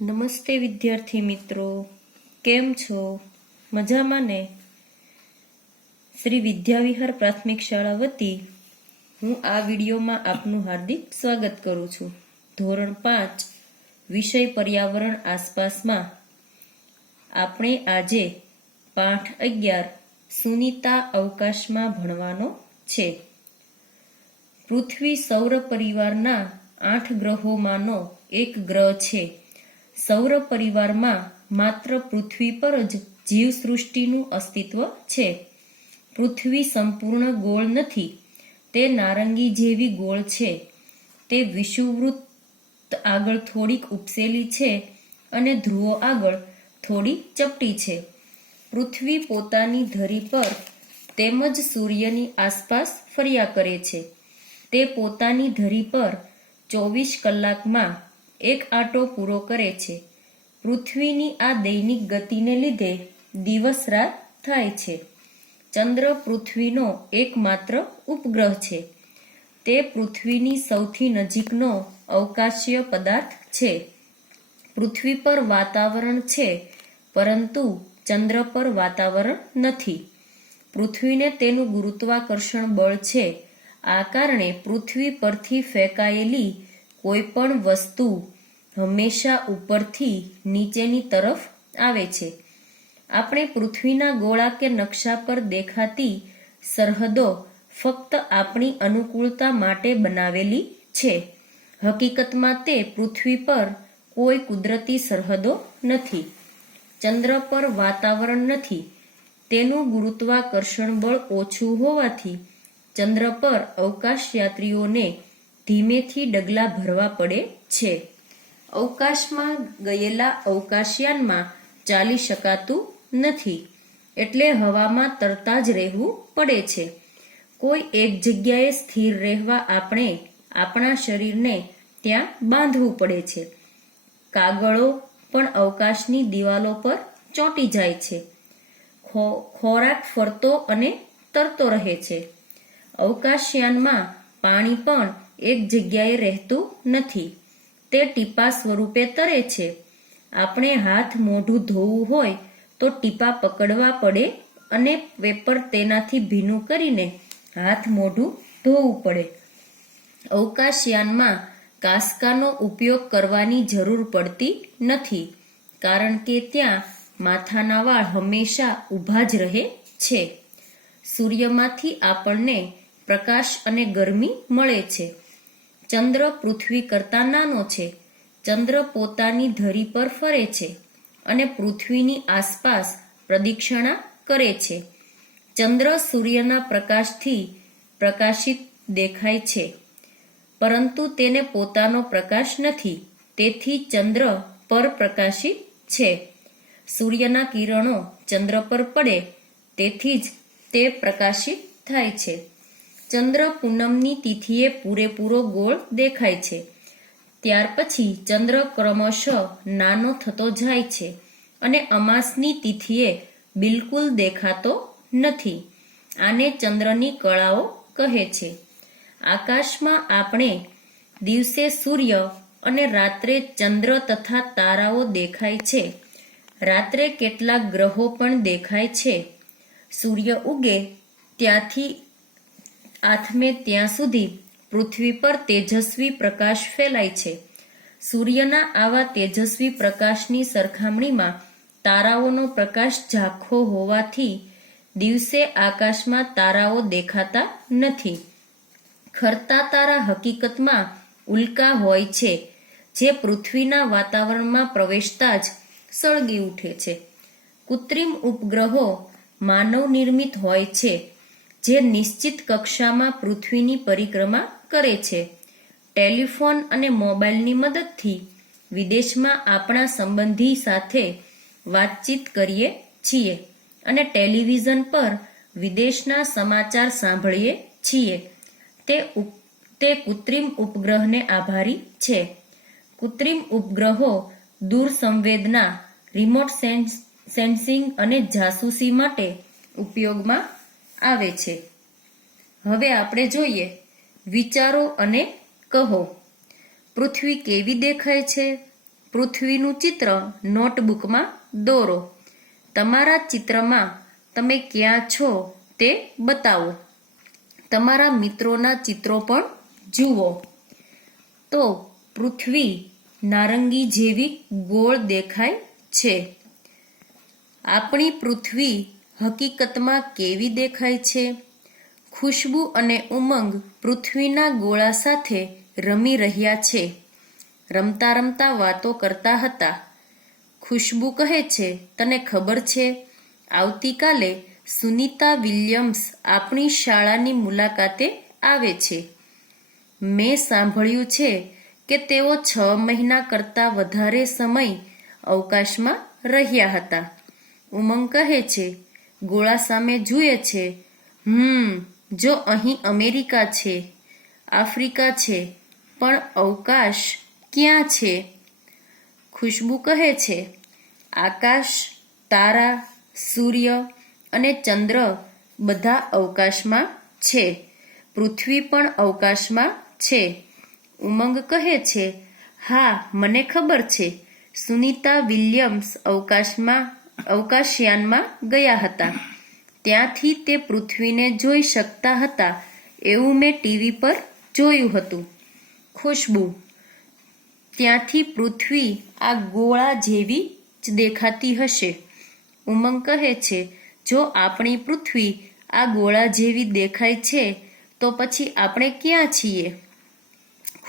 નમસ્તે વિદ્યાર્થી મિત્રો. કેમ છો? મજામાં ને? શ્રી વિદ્યાવિહાર પ્રાથમિક શાળા વતી હું આ વિડીયોમાં આપનું હાર્દિક સ્વાગત કરું છું. ધોરણ પાંચ, વિષય પર્યાવરણ આસપાસમાં આપણે આજે પાઠ અગિયાર, સુનિતા અવકાશમાં ભણવાનો છે. પૃથ્વી સૌર પરિવારના આઠ ગ્રહોમાંનો એક ગ્રહ છે. સૌર પરિવારમાં માત્ર પૃથ્વી પર જ જીવસૃષ્ટિનું અસ્તિત્વ છે. પૃથ્વી સંપૂર્ણ ગોળ નથી. તે નારંગી જેવી ગોળ છે. તે વિષુવવૃત્ત આગળ થોડીક ઉપસેલી છે અને ધ્રુવો આગળ થોડી ચપટી છે. પૃથ્વી પોતાની ધરી પર તેમજ સૂર્યની આસપાસ ફર્યા કરે છે. તે પોતાની ધરી પર ચોવીસ કલાકમાં એક આંટો પૂરો કરે છે. પૃથ્વીની આ દૈનિક ગતિને લીધે દિવસ રાત થાય છે. ચંદ્ર પૃથ્વીનો એકમાત્ર ઉપગ્રહ છે. તે પૃથ્વીની સૌથી નજીકનો અવકાશીય પદાર્થ છે. પૃથ્વી પર વાતાવરણ છે, પરંતુ ચંદ્ર પર વાતાવરણ નથી. પૃથ્વીને તેનું ગુરુત્વાકર્ષણ બળ છે. આ કારણે પૃથ્વી પરથી ફેંકાયેલી કોઈ પણ વસ્તુ હંમેશા ઉપરથી નીચેની તરફ આવે છે. આપણે પૃથ્વીના ગોળા કે નકશા પર દેખાતી સરહદો ફક્ત આપણી અનુકૂળતા માટે બનાવેલી છે. હકીકતમાં તે પૃથ્વી પર કોઈ કુદરતી સરહદો નથી. ચંદ્ર પર વાતાવરણ નથી. તેનું ગુરુત્વાકર્ષણ બળ ઓછું હોવાથી ચંદ્ર પર અવકાશયાત્રીઓને ધીમેથી ડગલા ભરવા પડે છે. અવકાશમાં ગયેલા અવકાશયાનમાં ચાલી શકાતું નથી, એટલે હવામાં તરતા જ રહેવું પડે છે. કોઈ એક જગ્યાએ સ્થિર રહેવા આપણે આપણા શરીરને ત્યાં બાંધવું પડે છે. કાગળો પણ અવકાશની દિવાલો પર ચોંટી જાય છે. ખોરાક ફરતો અને તરતો રહે છે. અવકાશયાનમાં પાણી પણ એક જગ્યાએ રહેતું નથી. તે ટીપા સ્વરૂપે તરે છે. આપણે હાથ મોઢું ધોવું હોય તો ટીપા પકડવા પડે અને પેપર તેનાથી ભીનું કરીને હાથ મોઢું ધોવું પડે. અવકાશયાનમાં કાસ્કાનો ઉપયોગ કરવાની જરૂર પડતી નથી, કારણ કે ત્યાં માથાના વાળ હંમેશા ઊભા જ રહે છે. સૂર્યમાંથી આપણને પ્રકાશ અને ગરમી મળે છે. ચંદ્ર પૃથ્વી કરતાં નાનો છે. ચંદ્ર પોતાની ધરી પર ફરે છે અને પૃથ્વીની આસપાસ પ્રદક્ષિણા કરે છે. ચંદ્ર સૂર્યના પ્રકાશથી પ્રકાશિત દેખાય છે, પરંતુ તેને પોતાનો પ્રકાશ નથી. તેથી ચંદ્ર પર પ્રકાશિત છે. સૂર્યના કિરણો ચંદ્ર પર પડે, તેથી જ તે પ્રકાશિત થાય છે. ચંદ્ર પૂનમની તિથિએ પૂરેપૂરો ગોળ દેખાય છે. ત્યાર પછી ચંદ્ર ક્રમશઃ નાનો થતો જાય છે અને અમાસની તિથિએ બિલકુલ દેખાતો નથી. આને ચંદ્રની કળાઓ કહે છે. આકાશમાં આપણે દિવસે સૂર્ય અને રાત્રે ચંદ્ર તથા તારાઓ દેખાય છે. રાત્રે કેટલાક ગ્રહો પણ દેખાય છે. સૂર્ય ઉગે ત્યાંથી આથમે ત્યાં સુધી પૃથ્વી પર તેજસ્વી પ્રકાશ ફેલાય છે. સૂર્યના આવા તેજસ્વી પ્રકાશની સરખામણીમાં તારાઓનો પ્રકાશ ઝાંખો હોવાથી દિવસે આકાશમાં તારાઓ દેખાતા નથી. ખરતા તારા હકીકતમાં ઉલ્કા હોય છે, જે પૃથ્વીના વાતાવરણમાં પ્રવેશતા જ સળગી ઉઠે છે. કૃત્રિમ ઉપગ્રહો માનવ નિર્મિત હોય છે. જે નિશ્ચિત કક્ષામાં પૃથ્વીની પરિક્રમા કરે છે. ટેલિફોન અને મોબાઈલની મદદથી વિદેશમાં આપણા સંબંધી સાથે વાતચીત કરીએ છીએ અને ટેલિવિઝન પર વિદેશના સમાચાર સાંભળીએ છીએ. તે તે કૃત્રિમ ઉપગ્રહને આભારી છે. કૃત્રિમ ઉપગ્રહો દૂર સંવેદના, રિમોટ સેન્સિંગ અને જાસૂસી માટે ઉપયોગમાં આવે છે. હવે આપણે જોઈએ વિચારો અને કહો. પૃથ્વી કેવી દેખાય છે? પૃથ્વીનું ચિત્ર નોટબુકમાં દોરો. તમારા ચિત્રમાં તમે ક્યાં છો તે બતાવો. તમારા મિત્રોના ચિત્રો પણ જુઓ. તો પૃથ્વી નારંગી જેવી ગોળ દેખાય છે. આપણી પૃથ્વી હકીકતમાં કેવી દેખાય છે? ખુશ્બુ અને ઉમંગ પૃથ્વીના ગોળા સાથે રમી રહ્યા છે. રમતા રમતા વાતો કરતા હતા. ખુશ્બુ કહે છે, તને ખબર છે, આવતીકાલે સુનિતા વિલિયમ્સ આપણી શાળાની મુલાકાતે આવે છે. મેં સાંભળ્યું છે કે તેઓ છ મહિના કરતાં વધારે સમય અવકાશમાં રહ્યા હતા. ઉમંગ કહે છે ગોળા સામે જુએ છે. હમ, જો અહીં અમેરિકા છે, આફ્રિકા છે, પણ અવકાશ ક્યાં છે? ખુશ્બુ કહે છે, આકાશ, તારા, સૂર્ય અને ચંદ્ર બધા અવકાશમાં છે. પૃથ્વી પણ અવકાશમાં છે. ઉમંગ કહે છે, હા, મને ખબર છે, સુનિતા વિલિયમ્સ અવકાશમાં અવકાશયાનમાં ગયા હતા. ત્યાંથી તે પૃથ્વીને જોઈ શકતા હતા એવું મેં ટીવી પર જોયું હતું. ખુશ્બુ. ત્યાંથી પૃથ્વી આ ગોળા જેવી જ દેખાતી હશે. ઉમંગ કહે છે, જો આપણી પૃથ્વી આ ગોળા જેવી દેખાય છે, તો પછી આપણે ક્યાં છીએ?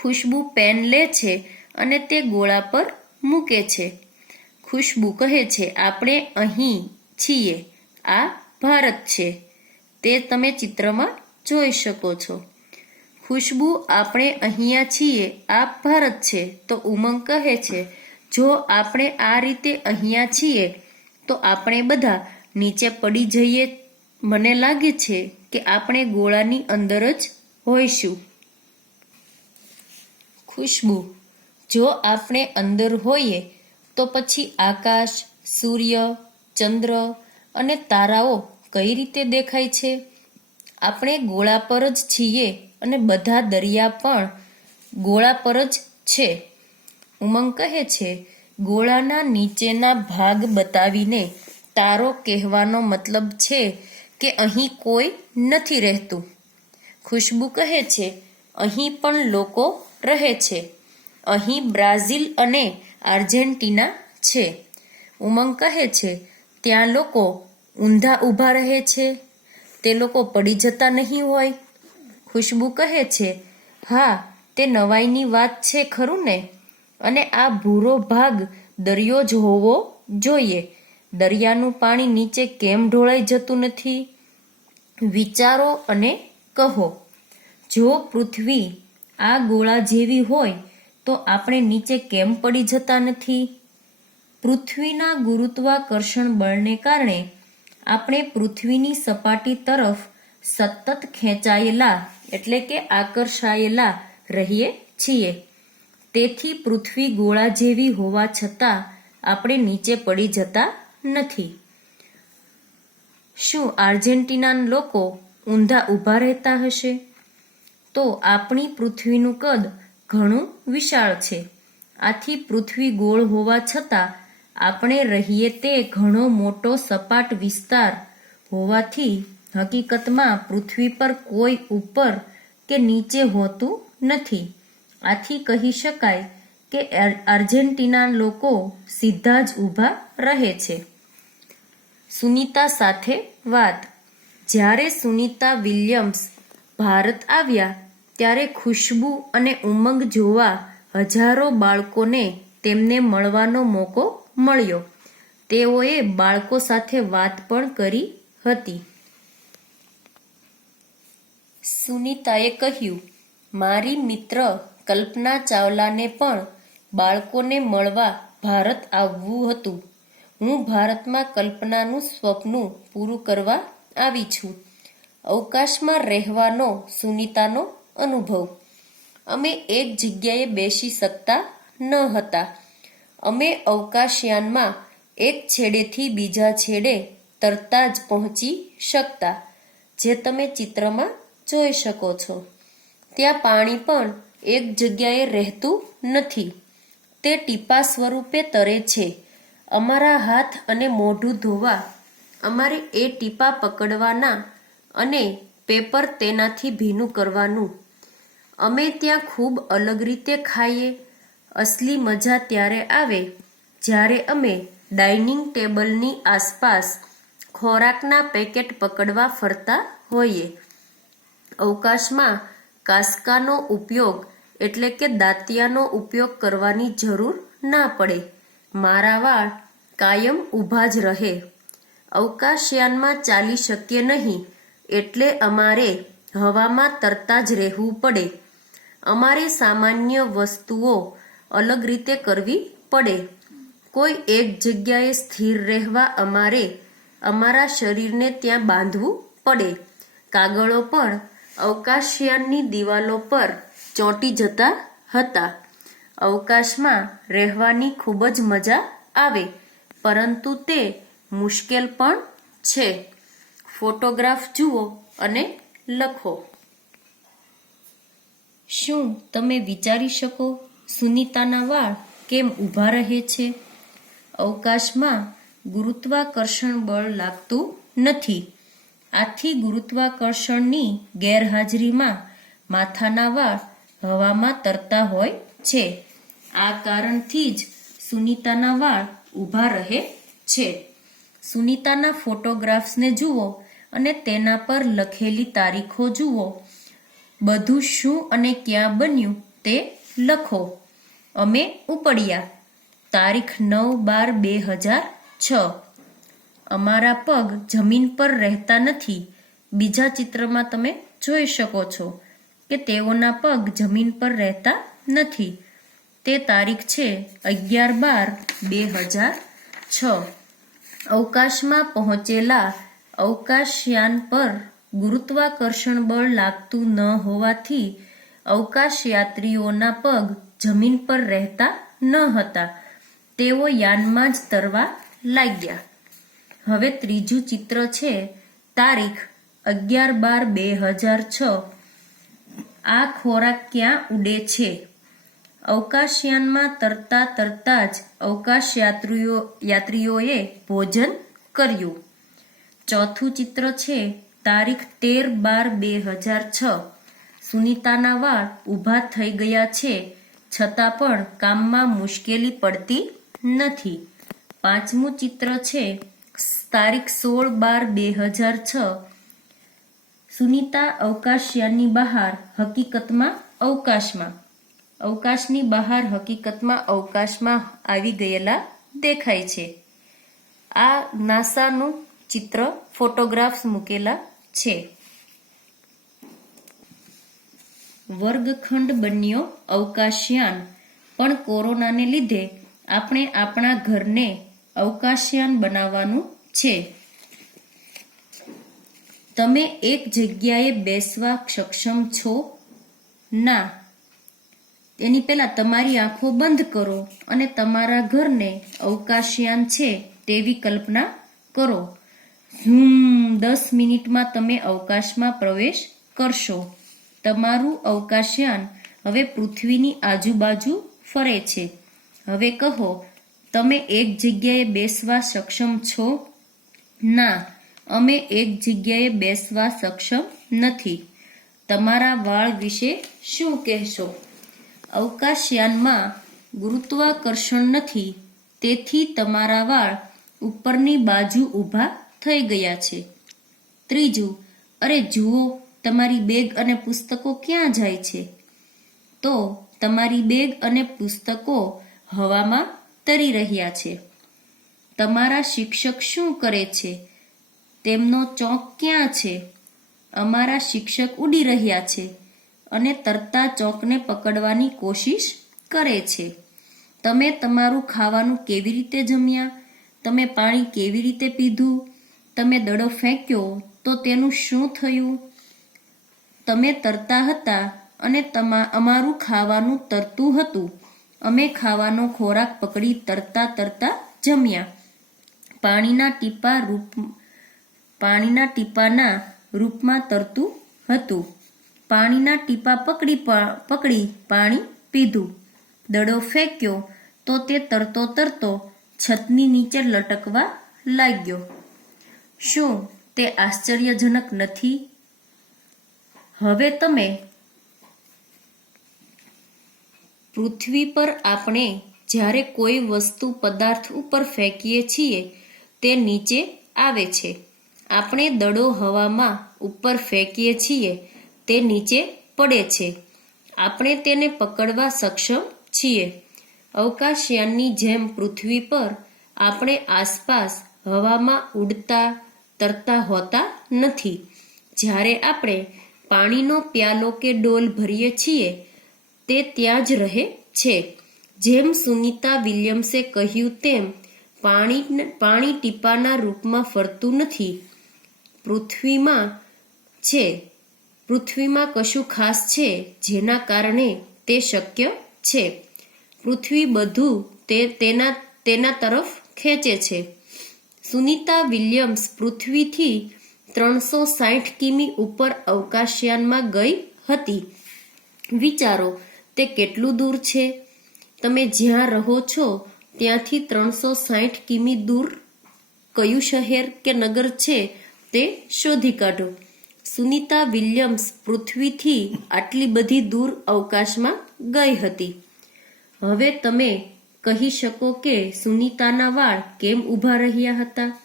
ખુશ્બુ પેન લે છે અને તે ગોળા પર મૂકે છે. ખુશ્બુ કહે છે, આપણે અહીં છીએ, આ ભારત છે. તે તમે ચિત્રમાં જોઈ શકો છો. ખુશ્બુ, આપણે અહીંયા છીએ, આ ભારત છે. તો ઉમંગ કહે છે, જો આપણે આ રીતે અહીંયા છીએ, તો આપણે બધા નીચે પડી જઈએ. મને લાગે છે કે આપણે ગોળાની અંદર જ હોઈશું. ખુશ્બુ, જો આપણે અંદર હોઈએ તો પછી આકાશ, સૂર્ય, ચંદ્ર અને તારાઓ કઈ રીતે દેખાય છે? આપણે ગોળા પર જ છીએ અને બધા દરિયા પણ ગોળા પર જ છે. ઉમંગ કહે છે, ગોળાના નીચેના ભાગ બતાવીને તારો કહેવાનો મતલબ છે કે અહીં કોઈ નથી રહેતું. ખુશ્બુ કહે છે, અહીં પણ લોકો રહે છે. અહીં બ્રાઝિલ અને આર્જેન્ટિના છે. ઉમંગ કહે છે, ત્યાં લોકો ઊંધા ઊભા રહે છે. તે લોકો પડી જતા નહીં હોય. ખુશ્બુ કહે છે, હા, તે નવાઈની વાત છે ખરું ને? અને આ ભૂરો ભાગ દરિયો જ હોવો જોઈએ. દરિયાનું પાણી નીચે કેમ ઢોળાઈ જતું નથી? વિચારો અને કહો. જો પૃથ્વી આ ગોળા જેવી હોય તો આપણે નીચે કેમ પડી જતા નથી? પૃથ્વીના ગુરુત્વાકર્ષણ બળને કારણે આપણે પૃથ્વીની સપાટી તરફ સતત ખેંચાયેલા, એટલે કે આકર્ષાયેલા રહીએ છીએ. તેથી પૃથ્વી ગોળા જેવી હોવા છતાં આપણે નીચે પડી જતા નથી. શું આર્જેન્ટિના લોકો ઊંધા ઊભા રહેતા હશે? તો આપણી પૃથ્વીનું કદ ઘણું વિશાળ છે. આથી પૃથ્વી ગોળ હોવા છતાં આપણે રહીએ તે ઘણો મોટો સપાટ વિસ્તાર હોવાથી હકીકતમાં પૃથ્વી પર કોઈ ઉપર કે નીચે હોતું નથી. આથી કહી શકાય કે આર્જેન્ટિના લોકો સીધા જ ઊભા રહે છે. સુનીતા સાથે વાત. જ્યારે સુનીતા વિલિયમ્સ ભારત આવ્યા ત્યારે ખુશ્બુ અને ઉમંગ જોવા હજારો બાળકોને તેમને મળવાનો મોકો મળ્યો. તેઓએ બાળકો સાથે વાત પણ કરી હતી. સુનિતાએ કહ્યું, મારી મિત્ર કલ્પના ચાવલાને પણ બાળકોને મળવા ભારત આવવું હતું. હું ભારતમાં કલ્પનાનું સ્વપ્ન પૂરું કરવા આવી છું. અવકાશમાં રહેવાનો સુનીતાનો અનુભવ. અમે એક જગ્યાએ બેસી શકતા ન હતા. અમે અવકાશયાનમાં એક છેડેથી બીજા છેડે તરતા જ પહોંચી શકતા, જે તમે ચિત્રમાં જોઈ શકો છો. ત્યાં પાણી પણ એક જગ્યાએ રહેતું નથી. તે ટીપા સ્વરૂપે તરે છે. અમારા હાથ અને મોઢું ધોવા, અમારે એ ટીપા પકડવાના અને પેપર તેનાથી ભીનું કરવાનું. અમે ત્યાં ખૂબ અલગ રીતે ખાઈએ, અસલી મજા ત્યારે આવે, જ્યારે અમે ડાઇનિંગ ટેબલની આસપાસ ખોરાકના પેકેટ પકડવા ફરતા હોઈએ. અવકાશમાં કાસકાનો ઉપયોગ એટલે કે દાંતિયાનો ઉપયોગ કરવાની જરૂર ના પડે. મારા વાળ કાયમ ઊભા જ રહે. અવકાશયાનમાં ચાલી શકીએ નહીં. એટલે અમારે હવામાં તરતા જ રહેવું પડે. અમારે સામાન્ય વસ્તુઓ અલગ રીતે કરવી પડે. કોઈ એક જગ્યાએ સ્થિર રહેવા અમારે અમારા શરીરને ત્યાં બાંધવું પડે. કાગળો પણ અવકાશયાનની દિવાલો પર ચોંટી જતા હતા. અવકાશમાં રહેવાની ખૂબ જ મજા આવે, પરંતુ તે મુશ્કેલ પણ છે. ફોટોગ્રાફ જુઓ અને લખો. શું તમે વિચારી શકો સુનીતાના વાળ કેમ ઊભા રહે છે? અવકાશમાં ગુરુત્વાકર્ષણ બળ લાગતું નથી. આથી ગુરુત્વાકર્ષણની ગેરહાજરીમાં માથાના વાળ હવામાં તરતા હોય છે. આ કારણથી જ સુનીતાના વાળ ઊભા રહે છે. સુનીતાના ફોટોગ્રાફ્સને જુઓ અને તેના પર લખેલી તારીખો જુઓ. બધું શું અને ક્યાં બન્યું તે લખો. અમે ઉપડ્યા. તારીખ નવ બાર બે હજાર છ. અમારા પગ જમીન પર રહેતા નથી. બીજા ચિત્રમાં તમે જોઈ શકો છો કે તેઓના પગ જમીન પર રહેતા નથી. તે તારીખ છે અગિયાર બાર બે હજાર છ. અવકાશમાં પહોંચેલા અવકાશયાન પર ગુરુત્વાકર્ષણ બળ લાગતું ન હોવાથી અવકાશ યાત્રીઓના પગ જમીન પર રહેતા ન હતા. તેઓ યાનમાં જ તરવા લાગ્યા. હવે ત્રીજું ચિત્ર છે તારીખ અગિયાર બાર બે હજાર છ. આ ખોરાક ક્યાં ઉડે છે? અવકાશયાનમાં તરતા તરતા જ અવકાશ યાત્રીઓ યાત્રીઓએ ભોજન કર્યું. ચોથું ચિત્ર છે તારીખ તેર બાર બે હજાર છ. સુનિતાના વાળ ઊભા થઈ ગયા છે. છતાં પણ કામમાં મુશ્કેલી પડતી નથી. પાંચમું ચિત્ર છે તારીખ સોળ બાર બે હજાર છ. સુનિતા અવકાશયાનની બહાર, હકીકતમાં અવકાશમાં. અવકાશની બહાર, હકીકતમાં અવકાશમાં આવી ગયેલા દેખાય છે. આ નાસાનું ચિત્ર ફોટોગ્રાફ્સ મૂકેલા છે. વર્ગખંડ બન્યો અવકાશયાન. પણ કોરોનાને લીધે આપણે આપણા ઘરને અવકાશયાન બનાવવાનું છે. તમે એક જગ્યાએ બેસવા સક્ષમ છો? ના. એની પહેલાં તમારી આંખો બંધ કરો અને તમારા ઘરને અવકાશયાન છે તેવી કલ્પના કરો. હમ, દસ મિનિટમાં તમે અવકાશમાં પ્રવેશ કરશો. તમારું અવકાશયાન હવે પૃથ્વીની આજુબાજુ ફરે છે. હવે કહો, તમે એક જગ્યાએ બેસવા સક્ષમ છો? ના, અમે એક જગ્યાએ બેસવા સક્ષમ નથી. તમારા વાળ વિશે શું કહેશો? અવકાશયાનમાં ગુરુત્વાકર્ષણ નથી, તેથી તમારા વાળ ઉપરની બાજુ ઊભા થઈ ગયા છે. ત્રીજું, અરે જુઓ, તમારી બેગ અને પુસ્તકો ક્યાં જાય છે? તો તમારી બેગ અને પુસ્તકો હવામાં તરી રહ્યા છે. તમારા શિક્ષક શું કરે છે? તેમનો ચોક ક્યાં છે? અમારા શિક્ષક ઉડી રહ્યા છે અને તરતા ચોકને પકડવાની કોશિશ કરે છે. તમે તમારું ખાવાનું કેવી રીતે જમ્યા? તમે પાણી કેવી રીતે પીધું? તમે દડો ફેંક્યો તો તેનું શું થયું? તમે તરતા હતા અને તમા, અમારું ખાવાનું તરતું હતું. અમે ખાવાનો ખોરાક પકડી તરતા તરતા જમ્યા. પાણીના ટીપા રૂપ, પાણીના ટીપાના રૂપમાં તરતું હતું. પાણીના ટીપા પકડી પકડી પાણી પીધું. દડો ફેંક્યો તો તે તરતો તરતો છતની નીચે લટકવા લાગ્યો. શું તે આશ્ચર્યજનક નથી? હવે તમે પૃથ્વી પર આપણે જ્યારે કોઈ વસ્તુ પદાર્થ ઉપર ફેંકીએ છીએ, તે નીચે આવે છે. આપણે દડો હવામાં ઉપર ફેંકીએ છીએ, તે નીચે પડે છે. આપણે તેને પકડવા સક્ષમ છીએ. અવકાશયાનની જેમ પૃથ્વી પર આપણે આસપાસ હવામાં ઉડતા તરતા હોતા નથી. જ્યારે આપણે પાણીનો પ્યાલો કે ડોલ ભરીએ છીએ, તે ત્યાં જ રહે છે. જેમ સુનિતા વિલિયમ્સે કહ્યું તેમ, પાણી પાણી ટીપાના રૂપમાં ફરતું નથી. પૃથ્વીમાં છે. પૃથ્વીમાં કશું ખાસ છે જેના કારણે તે શક્ય છે. પૃથ્વી બધું તે, તેના તેના તરફ ખેંચે છે. સુનીતા વિલિયમ્સ પૃથ્વીથી ત્રણસો સાઠ કિમી ઉપર અવકાશયાનમાં ગઈ હતી. વિચારો, તે કેટલું દૂર છે? તમે જ્યાં રહો છો, ત્યાંથી ત્રણસો સાઠ કિમી દૂર કયું શહેર કે નગર છે તે શોધી કાઢો. સુનીતા વિલિયમ્સ પૃથ્વીથી આટલી બધી દૂર અવકાશમાં ગઈ હતી. હવે તમે કહી શકો કે સુનીતાના વાળ કેમ ઊભા રહ્યા હતા?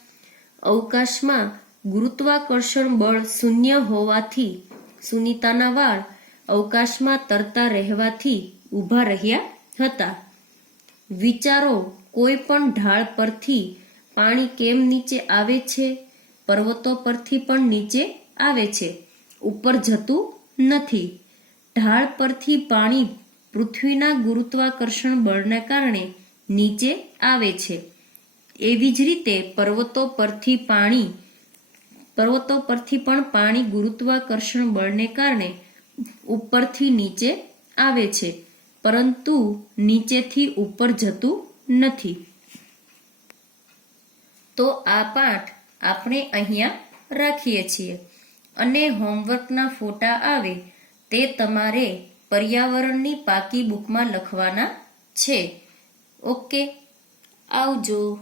અવકાશમાં ગુરુત્વાકર્ષણ બળ શૂન્ય હોવાથી સુનિતાના વાળ અવકાશમાં તરતા રહેવાથી ઊભા રહ્યા હતા. વિચારો કોઈ પણ ઢાળ પરથી પાણી કેમ નીચે આવે છે? પર્વતો પરથી પણ નીચે આવે છે. ઉપર જતું નથી. ઢાળ પરથી પાણી પૃથ્વીના ગુરુત્વાકર્ષણ બળને કારણે નીચે આવે છે. એવી જ રીતે પર્વતો પરથી પાણી, પર્વતો પરથી પણ પાણી ગુરુત્વાકર્ષણ બળને કારણે ઉપરથી નીચે આવે છે, પરંતુ નીચેથી ઉપર જતું નથી. તો આ પાઠ આપણે અહીંયા રાખીએ છીએ. અને હોમવર્કના ફોટા આવે તે તમારે પર્યાવરણની પાકી બુકમાં લખવાના છે. ઓકે આવજો.